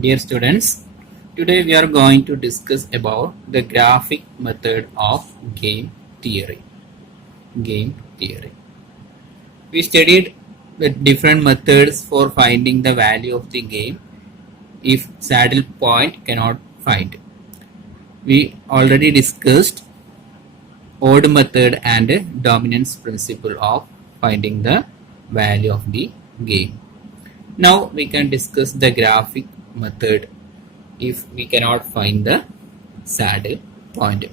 Dear students, today we are going to discuss about the graphic method of game theory. Game theory. We studied the different methods for finding the value of the game if saddle point cannot find. We already discussed odd method and dominance principle of finding the value of the game. Now we can discuss the graphic method if we cannot find the saddle point.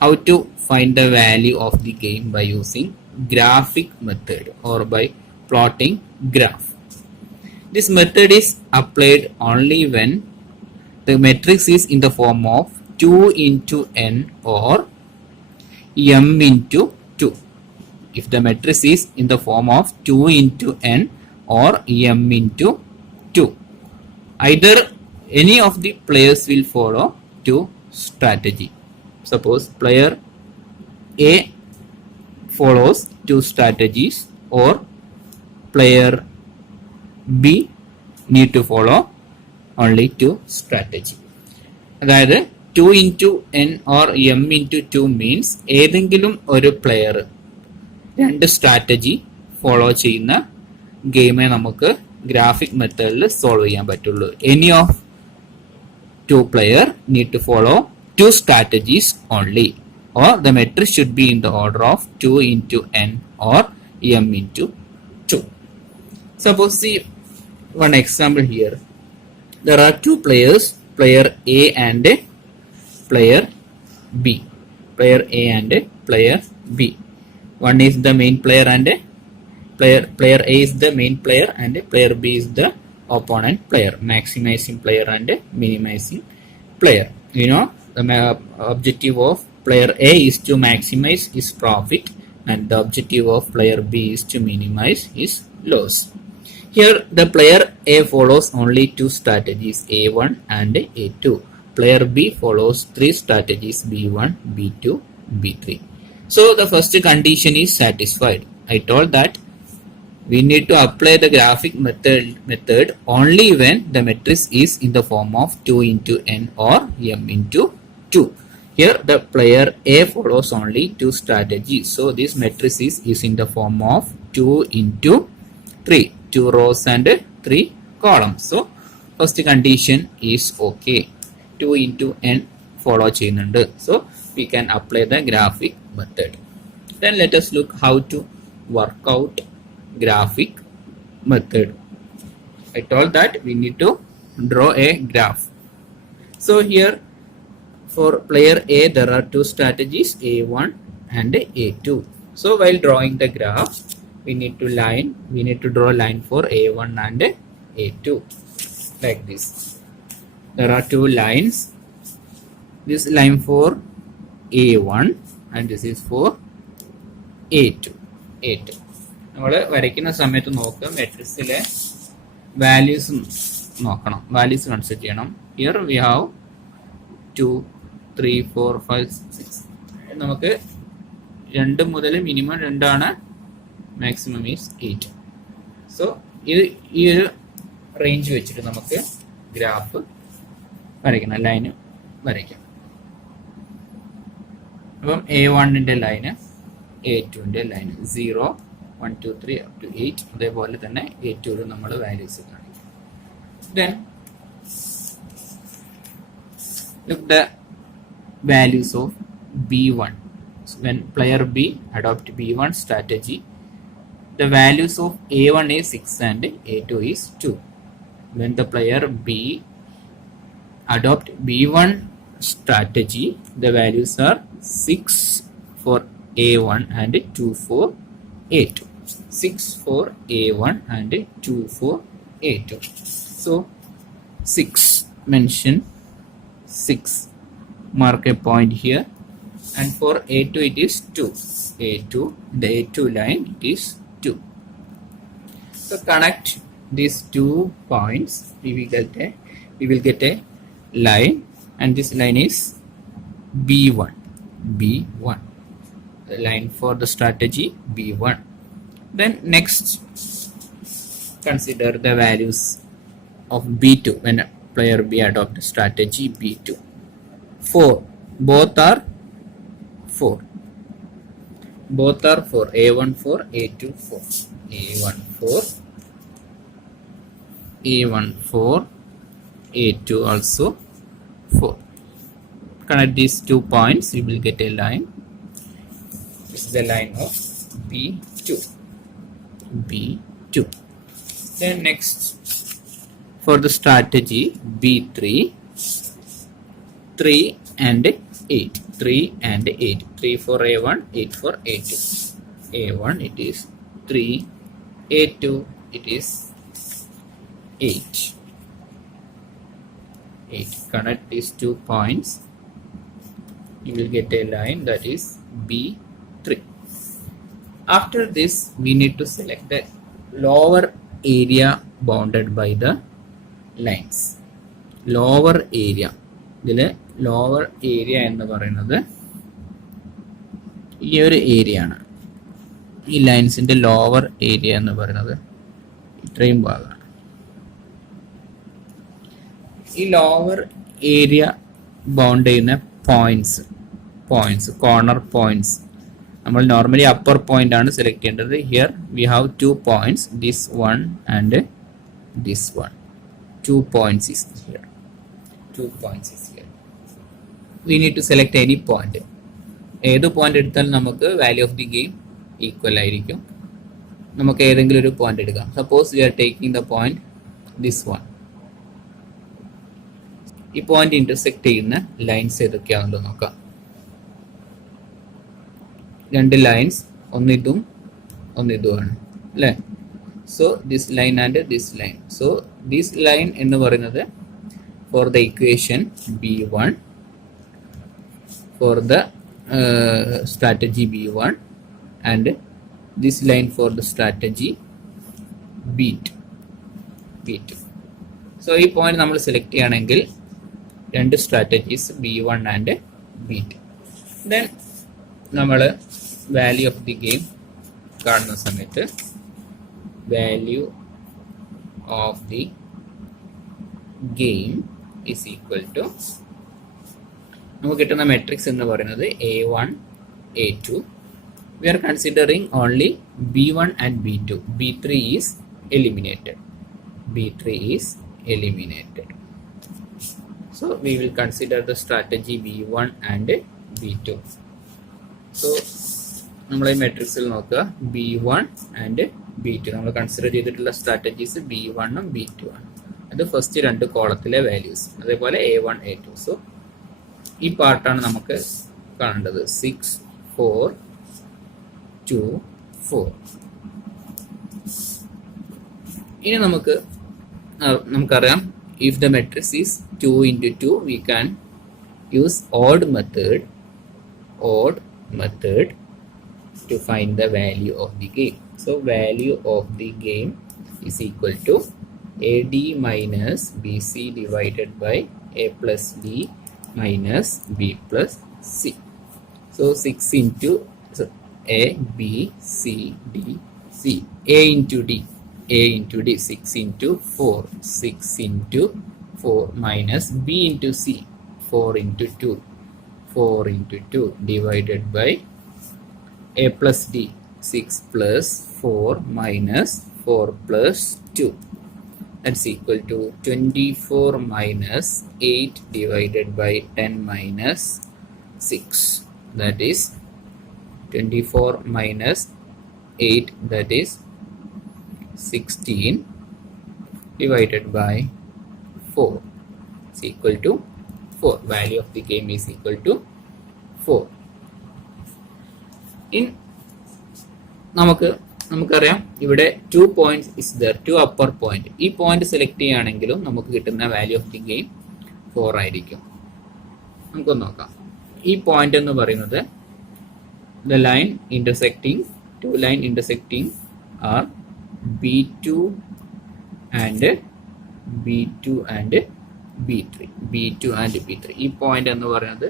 How to find the value of the game by using graphic method or by plotting graph. This method is applied only when the matrix is in the form of 2 into n or m into 2. If the matrix is in the form of 2 into n or m into 2, either any of the players will follow two strategy. Suppose player A follows two strategies or player B need to follow only two strategy. അതായത് 2 into n or m into 2 means ഏതെങ്കിലും ഒരു പ്ലെയർ രണ്ട് strategy follow ചെയ്യുന്ന ഗെയിമേ നമുക്ക് ഗ്രാഫിക് മെത്തേഡിൽ solve ചെയ്യാൻ പറ്റുള്ളൂ. Any of two player need to follow two strategies only, or the matrix should be in the order of 2 into n or m into 2. Suppose see one example here. There are two players, player A and player B. Player A and player B. One is the main player and player A is the main player and player B is the opponent player. Maximizing player and minimizing player. You know, the objective of player A is to maximize his profit and the objective of player B is to minimize his loss. Here the player A follows only two strategies, A1 and A2. Player B follows three strategies, B1, B2, B3. So the first condition is satisfied. I told that we need to apply the graphic method only when the matrix is in the form of 2 into n or m into 2. Here the player A follows only two strategies. So this matrix is in the form of 2 into 3. 2 rows and 3 columns. So first condition is okay. 2 into n follow cheyyunnundu. So we can apply the graphic method. Then let us look how to work out graphic method. I told that we need to draw a graph. So here for player A there are two strategies, A1 and A2. So while drawing the graph we need to draw a line for A1 and A2 like this. There are two lines. This line for A1 and this is for A2. നമ്മൾ വരയ്ക്കുന്ന സമയത്ത് നോക്കുക, മെട്രിക്സിലെ വാല്യൂസ് നോക്കണം, values consider ചെയ്യണം. Here we have 2, 3, 4, 5, 6. നമുക്ക് 2 മുതൽ മിനിമം 2 ആണ്, മാക്സിമം ഈസ് 8. സോ ഈ ഒരു റേഞ്ച് വെച്ചിട്ട് നമുക്ക് ഗ്രാഫ് വരയ്ക്കണം, ലൈന് വരയ്ക്കാം. അപ്പം A1ൻ്റെ ലൈന്, A2ൻ്റെ ലൈന് 0, 1, 2, 3 up to 8. അതേപോലെ തന്നെ A2 നമ്മൾ വാല്യൂസ് കാണിക്കും. Then look the values of B1. So when player B adopt B1 strategy, the values of A1 is 6 and A2 is 2. When the player B adopt B1 strategy, the values are 6 for A1 and 2 for A2. 6 for A1 and 2 for A2. So 6 mention 6, mark a point here, and for A2 it is 2. A2, the A2 line it is 2. So connect these 2 points, we will get a line, and this line is B1. The line for the strategy B1. Then next consider the values of B2 when player B adopt strategy B2. 4. Both are 4. Both are 4. A1 4, A2 4. A1 4, A1 4, A2 also 4. Connect these 2 points, you will get a line. This is the line of B2. B2. Then next, for the strategy B3, 3 and 8. 3 and 8. 3 for A1, 8 for A2. A1 it is 3, A2 it is 8. 8. Connect these 2 points, you will get a line that is B3. After this, we need to select the lower area bounded by the lines. Lower area. ഇതില് lower area എന്ന് പറയുന്നത് ഈ ഒരു area ആണ്. ഈ ലൈൻസിന്റെ lower area എന്ന് പറയുന്നത് ഇത്രയും ഭാഗമാണ്. ഈ ലോവർ ഏരിയ ബൗണ്ട് ചെയ്യുന്ന പോയിന്റ്സ് കോർണർ പോയിന്റ്സ് നമ്മൾ നോർമലി അപ്പർ പോയിന്റ് ആണ് സെലക്ട് ചെയ്യേണ്ടത്. Here we have 2 points, this one and this one. 2 points is here. 2 points is here. We need to select any point. ഏത് പോയിന്റ് എടുത്താലും നമുക്ക് value of the game equal ആയിരിക്കും. നമുക്ക് ഏതെങ്കിലും ഒരു പോയിന്റ് എടുക്കാം. Suppose V are taking the point this one. ഈ point intersect ചെയ്യുന്ന ലൈൻസ് ഏതൊക്കെയാണെന്നല്ലോ നോക്കാം. 2 ലൈൻസ്, ഒന്നിതും ഒന്നിതുമാണ് അല്ലേ. So this line and this line. So this line എന്ന് പറയുന്നത് for the equation B1, for the strategy B1, and this line for the strategy B2. So ഈ പോയിന്റ് നമ്മൾ സെലക്ട് ചെയ്യുകയാണെങ്കിൽ 2 strategies B1 and B2. Then നമ്മൾ value of the game കാണുന്ന സമയത്ത് value of the game is equal to നമുക്ക് കിട്ടുന്ന മെട്രിക്സ് എന്ന് പറയുന്നത് A1, A2. We are considering only B1 and B2. B3 is eliminated. So we will consider the strategy B1 and B2. So നമ്മൾ ഈ മെട്രിക്സിൽ നോക്കുക B1 and B2. നമ്മൾ കൺസിഡർ ചെയ്തിട്ടുള്ള സ്ട്രാറ്റജീസ് B1 ഉം B2 ആണ്. അത് ഫസ്റ്റ് 2 കോളത്തിലെ വാല്യൂസ്. അതേപോലെ A1, A2. സോ ഈ പാർട്ടാണ് നമുക്ക് കാണേണ്ടത്. 6, 4, 2, 4. ഇനി നമുക്കറിയാം if the matrix is 2 into 2, we can use odd method to find the value of the game. So value of the game is equal to AD minus BC divided by A plus D minus B plus C. So 6 into A, B, C, D, C. A into D. 6 into 4. 6 into 4 minus B into C. 4 into 2. 4 into 2 divided by A plus D. 6 plus 4 minus 4 plus 2. That's equal to 24 minus 8 divided by 10 minus 6. That is 24 minus 8, that is 16 divided by 4 is equal to 4. Value of the game is equal to 4. നമുക്കറിയാം ഇവിടെ 2 points is there, 2 upper point. ഈ point select ചെയ്യുകയാണെങ്കിലും നമുക്ക് കിട്ടുന്ന value of the game 4 ആയിരിക്കും. നമുക്കൊന്ന് നോക്കാം. ഈ പോയിന്റ് എന്ന് പറയുന്നത് the line intersecting, 2 line intersecting are B2 and B2 and B3. B2 and B3. ഈ പോയിന്റ് എന്ന് പറയുന്നത്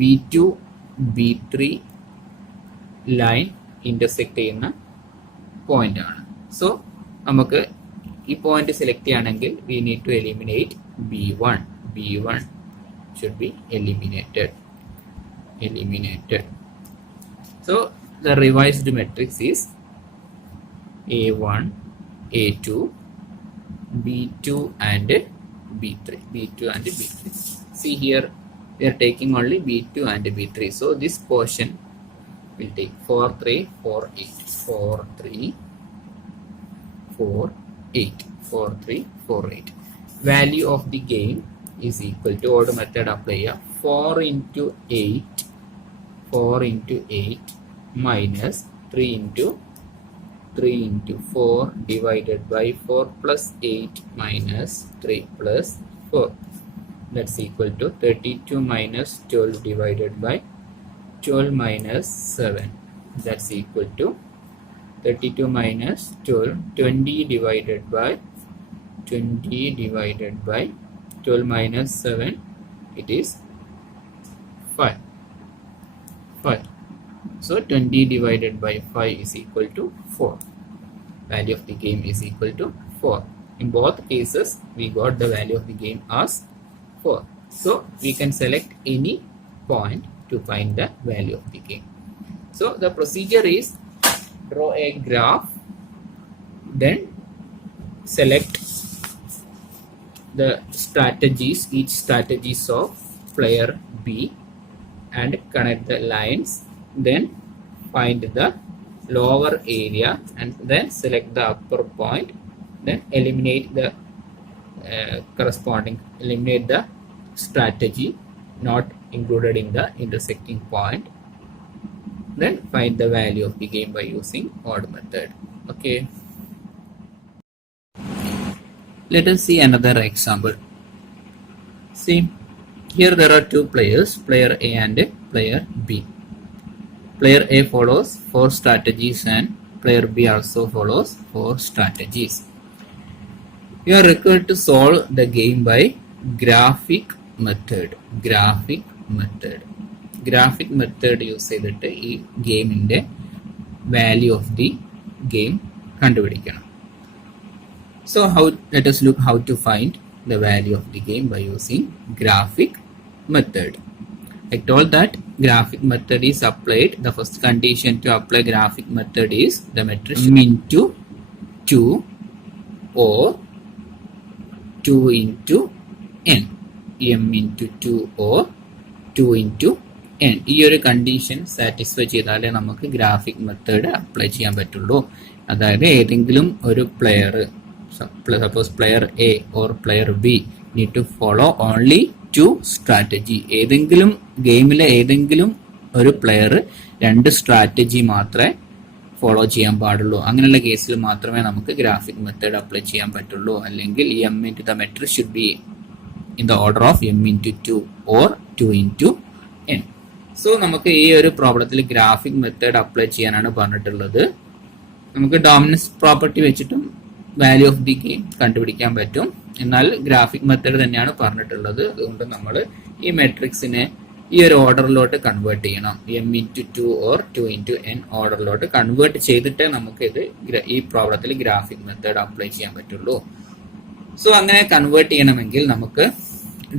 B2 B3 ലൈൻ ഇന്റർസെക്ട് ചെയ്യുന്ന പോയിന്റ് ആണ്. സോ നമുക്ക് ഈ പോയിന്റ് സെലക്ട് ചെയ്യുകയാണെങ്കിൽ we need to eliminate b1. b1 should be eliminated. So the revised matrix is a1, a2, b2 and b3. See here we are taking only b2 and b3, so this quotient will take 4 3 4 8 4 3 4 8 4 3 4 8. Value of the game is equal to order method apply 4 into 8 minus 3 into 4 divided by 4 plus 8 minus 3 plus 4, that's equal to 32 minus 12 divided by 12 minus 7, that's equal to 32 minus 12, 20 divided by 12 minus 7, it is 5. So 20 divided by 5 is equal to 4. Value of the game is equal to 4. In both cases we got the value of the game as 4. So we can select any point to find the value of the game. So the procedure is draw a graph, then select the strategies, each strategies of player B, and connect the lines, then find the lower area and then select the upper point, then eliminate the eliminate the strategy not included in the intersecting point, then find the value of the game by using OR method. Okay, let us see another example. See, here there are two players, player A and player B. Player A follows 4 strategies and player B also follows 4 strategies. You are required to solve the game by graphic method. Graphic method use ചെയ്തിട്ട് ഈ ഗെയിമിൻ്റെ value of the game കണ്ടുപിടിക്കണം. So let us look how to find the value of the game by using graphic method. I told that graphic method is applied. The first condition to apply graphic method is the matrix m into 2 or 2 into n. m into 2 or 2 into n. ഈ ഒരു condition satisfy ചെയ്താലേ നമുക്ക് graphic method apply ചെയ്യാൻ പറ്റുള്ളൂ. അതായത് ഏതെങ്കിലും ഒരു player, suppose player A or player B need to follow only 2 strategy. ഏതെങ്കിലും ഗെയിമിലെ ഏതെങ്കിലും ഒരു പ്ലെയർ 2 സ്ട്രാറ്റജി മാത്രമേ ഫോളോ ചെയ്യാൻ പാടുള്ളൂ. അങ്ങനെയുള്ള കേസിൽ മാത്രമേ നമുക്ക് ഗ്രാഫിക് മെത്തേഡ് അപ്ലൈ ചെയ്യാൻ പറ്റുള്ളൂ. അല്ലെങ്കിൽ ഈ m into the matrix should be in the order of m into 2 or 2 into n. So നമുക്ക് ഈ ഒരു പ്രോബ്ലത്തിൽ ഗ്രാഫിക് മെത്തേഡ് അപ്ലൈ ചെയ്യാനാണ് പറഞ്ഞിട്ടുള്ളത്. നമുക്ക് ഡോമിനൻസ് പ്രോപ്പർട്ടി വെച്ചിട്ടും വാല്യൂ ഓഫ് ദി ഗെയിം കണ്ടുപിടിക്കാൻ പറ്റും. എന്നാൽ ഗ്രാഫിക് മെത്തേഡ് തന്നെയാണ് പറഞ്ഞിട്ടുള്ളത്. അതുകൊണ്ട് നമ്മൾ ഈ മെട്രിക്സിനെ ഈ ഒരു ഓർഡറിലോട്ട് കൺവേർട്ട് ചെയ്യണം. m into 2 or 2 into n ഓർഡറിലോട്ട് കൺവേർട്ട് ചെയ്തിട്ടേ നമുക്ക് ഇത് ഈ പ്രോബ്ലത്തിൽ ഗ്രാഫിക് മെത്തേഡ് അപ്ലൈ ചെയ്യാൻ പറ്റുള്ളൂ. സോ അങ്ങനെ കൺവേർട്ട് ചെയ്യണമെങ്കിൽ നമുക്ക്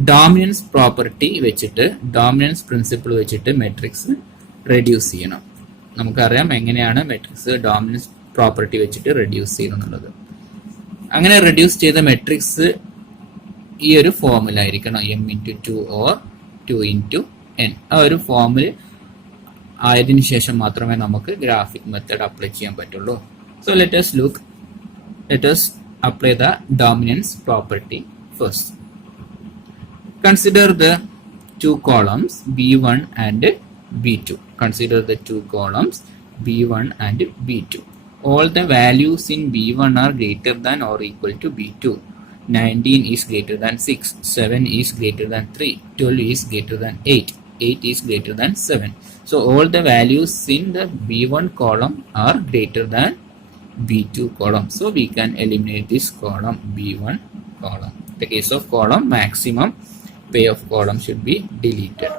ഡോമിനൻസ് പ്രോപ്പർട്ടി വെച്ചിട്ട്, ഡോമിനൻസ് പ്രിൻസിപ്പിൾ വെച്ചിട്ട് മെട്രിക്സ് റെഡ്യൂസ് ചെയ്യണം. നമുക്കറിയാം എങ്ങനെയാണ് മെട്രിക്സ് ഡോമിനൻസ് പ്രോപ്പർട്ടി വെച്ചിട്ട് റെഡ്യൂസ് ചെയ്യുന്നുള്ളത്. അങ്ങനെ റെഡ്യൂസ് ചെയ്ത മെട്രിക്സ് ഈ ഒരു ഫോമിലായിരിക്കണം, m into 2 or 2 into n. ആ ഒരു ഫോമിൽ ആയതിനു ശേഷം മാത്രമേ നമുക്ക് ഗ്രാഫിക് മെത്തേഡ് അപ്ലൈ ചെയ്യാൻ പറ്റുള്ളൂ. So let us apply the dominance property first. Consider the 2 columns b1 and b2. Consider the 2 columns b1 and b2. All the values in b1 are greater than or equal to b2. 19 is greater than 6, 7 is greater than 3, 12 is greater than 8, 8 is greater than 7. So all the values in the b1 column are greater than b2 column. So we can eliminate this column, b1 column. In the case of column, maximum pair of column should be deleted.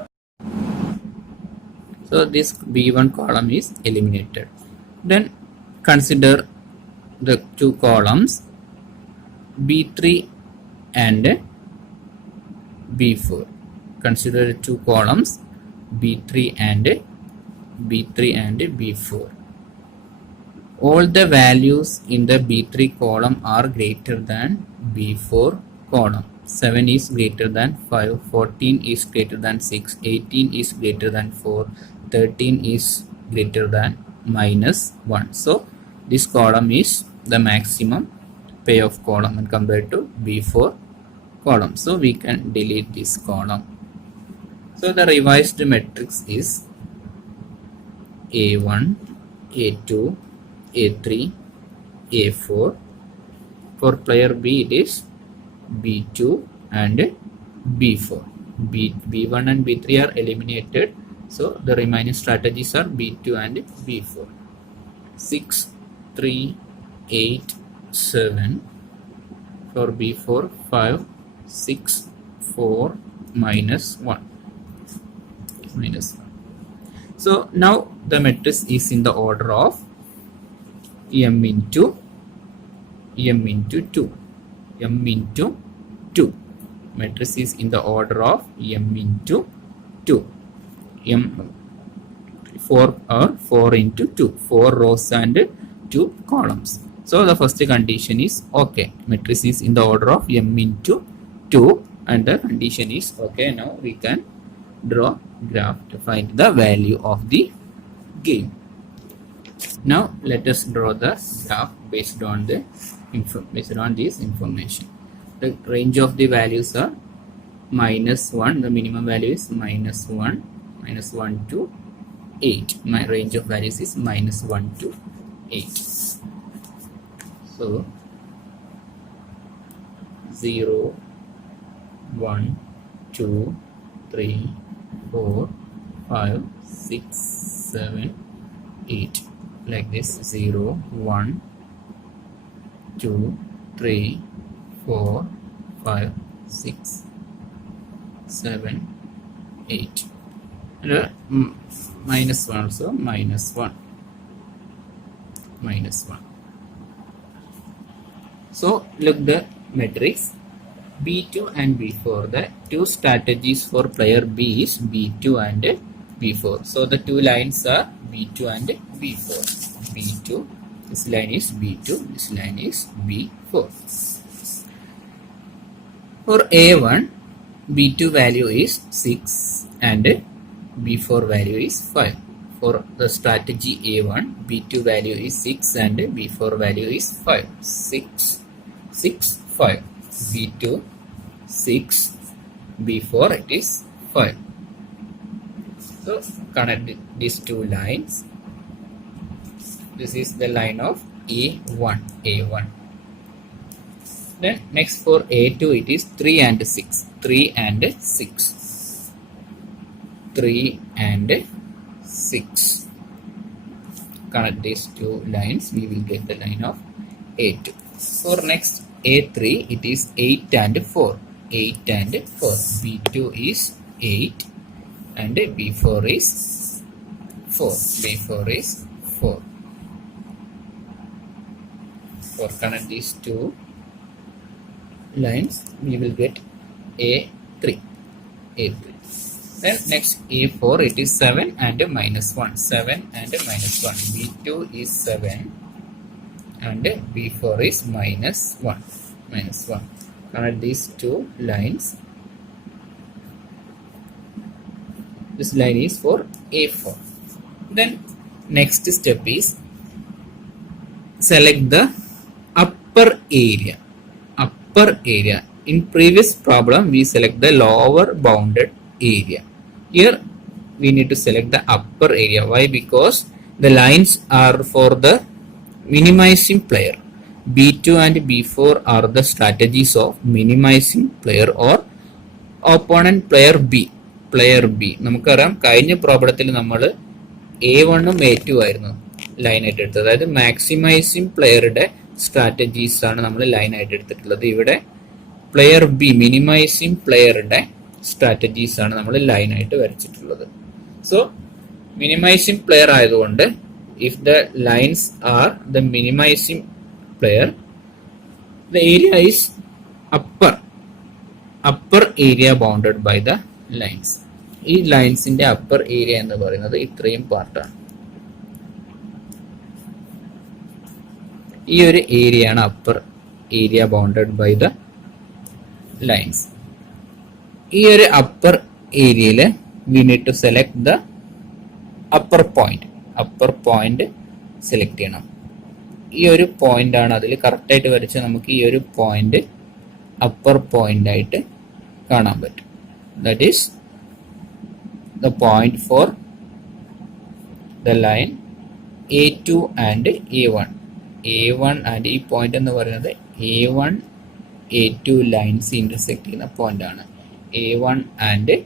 So this b1 column is eliminated. Then consider the 2 columns B3 and B4. Consider two columns B3 and B4. All the values in the B3 column are greater than B4 column. 7 is greater than 5, 14 is greater than 6, 18 is greater than 4, 13 is greater than -1. So this column is the maximum payoff column when compared to B4 column. So we can delete this column. So the revised matrix is A1, A2, A3, A4. For player B it is B2 and B4. B1 and B3 are eliminated. So the remaining strategies are B2 and B4. 6, 3, 8, 7. For B4, 5, 6, 4, -1. So now the matrix is in the order of m into 2. M into 2. Matrix is in the order of m into 2. M 4 into 2. 4 rows and 2 columns. So the first condition is okay. Matrix is in the order of m into 2 and the condition is okay. Now we can draw graph to find the value of the game. Now let us draw the graph based on this information. The range of the values are -1. The minimum value is -1 to 8. My range of values is -1 to 8. So 0, 1, 2, 3, 4, 5, 6, 7, 8. Like this. 0, 1, 2, 3, 4, 5, 6, 7, 8. And -1 also. -1. So look the matrix. B2 and B4. The two strategies for player B is B2 and B4. So the two lines are B2 and B4. B2. This line is B2. This line is B4. For A1, B2 value is 6 and B4 value is 5. For the strategy A1, B2 value is 6 and B4 value is 5. 6, 6, 5. B2, 6. B4 it is 5. So connect these two lines. This is the line of A1. Then next for A2 it is 3 and 6. 3 and 6. 3 and 6. Connect these two lines. We will get the line of A2. For next A3 it is 8 and 4. 8 and 4. B2 is 8 and B4 is 4. B4 is 4. For connect these two lines, we will get A3. Then next A4 it is 7 and -1. 7 and -1. B2 is 7 and B4 is -1. Connect these two lines. This line is for A4. Then next step is select the upper area. In previous problem we select the lower bounded area. Here we need to select the upper area. Why? Because the lines are for the minimizing player. B2 and B4 are the strategies of minimizing player or opponent player B. നമുക്കറിയാം കഴിഞ്ഞ പ്രോബ്ലത്തിൽ നമ്മൾ A1 ഉം A2 ആയിരുന്നു ലൈൻ ആയിട്ട് എടുത്തത്. അതായത് മാക്സിമൈസിങ് പ്ലെയറുടെ സ്ട്രാറ്റജീസ് ആണ് നമ്മൾ ലൈൻ ആയിട്ട് എടുത്തിട്ടുള്ളത്. ഇവിടെ പ്ലെയർ ബി മിനിമൈസിങ് പ്ലെയറുടെ സ്ട്രാറ്റജീസ് ആണ് നമ്മൾ ലൈൻ ആയിട്ട് വരച്ചിട്ടുള്ളത്. സോ മിനിമൈസിങ് പ്ലെയർ ആയതുകൊണ്ട് if the lines are the minimizing player, The area is upper area bounded by the lines. ഈ ലൈൻസിന്റെ അപ്പർ ഏരിയ എന്ന് പറയുന്നത് ഇത്രയും പാർട്ടാണ്. ഈ ഒരു ഏരിയ ആണ് upper area bounded by the lines. ഈ ഒരു അപ്പർ ഏരിയയിൽ we need to select the upper point select ചെയ്യണം. ഈ ഒരു പോയിന്റ് ആണ് അതിൽ കറക്റ്റായിട്ട് വരച്ച് നമുക്ക് ഈ ഒരു പോയിന്റ് അപ്പർ പോയിന്റ് ആയിട്ട് കാണാൻ പറ്റും. That is the point for the line A2 and A1 and ഈ പോയിന്റ് എന്ന് പറയുന്നത് A1 A2 ലൈൻസ് ഇന്റർസെക്ട് ചെയ്യുന്ന പോയിന്റ് ആണ്, A1 and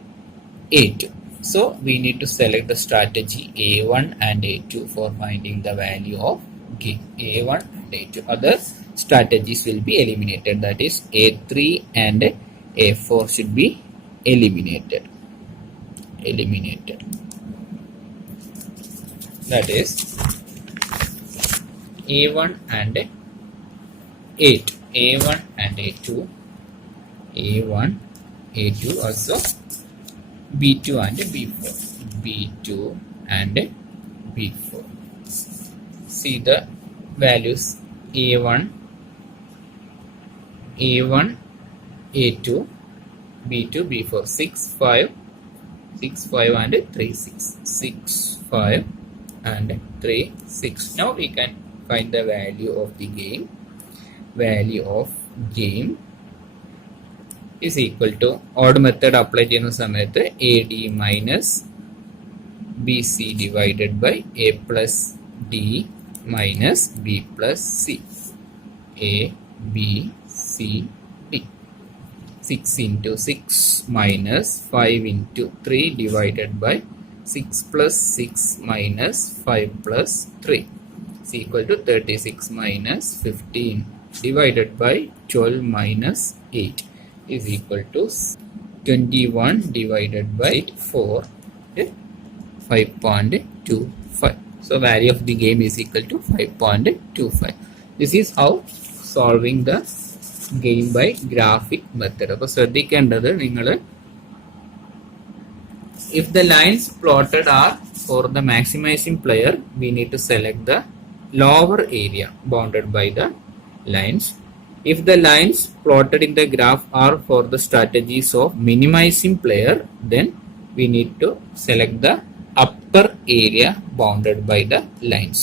A2. So we need to select the strategy A1 and A2 for finding the value of gain. A1 and A2. Other strategies will be eliminated. That is A3 and A4 should be eliminated. That is A1 and A2. A1 and A2. A1, A2 also. B2 and B4. B2 and B4. See the values A1, A2, B2, B4. 6, 5 and 3, 6. 6, 5 and 3, 6. Now we can find the value of the game. Value of game is equal to odd method apply ചെയ്യുന്ന സമയത്ത് AD minus BC divided by A plus D minus B plus C. A, B, C, D. 6 into 6 minus 5 into 3 divided by 6 plus 6 minus 5 plus 3 is equal to 36 minus 15 divided by 12 minus 8 is equal to 21 divided by 4, 5.25. So value of the game is equal to 5.25. This is how solving the game by graphic method. അപ്പോൾ ശ്രദ്ധിക്കേണ്ടത് നിങ്ങൾ if the lines plotted are for the maximizing player, we need to select the lower area bounded by the lines. If the lines plotted in the graph are for the strategies of minimizing player, then we need to select the upper area bounded by the lines.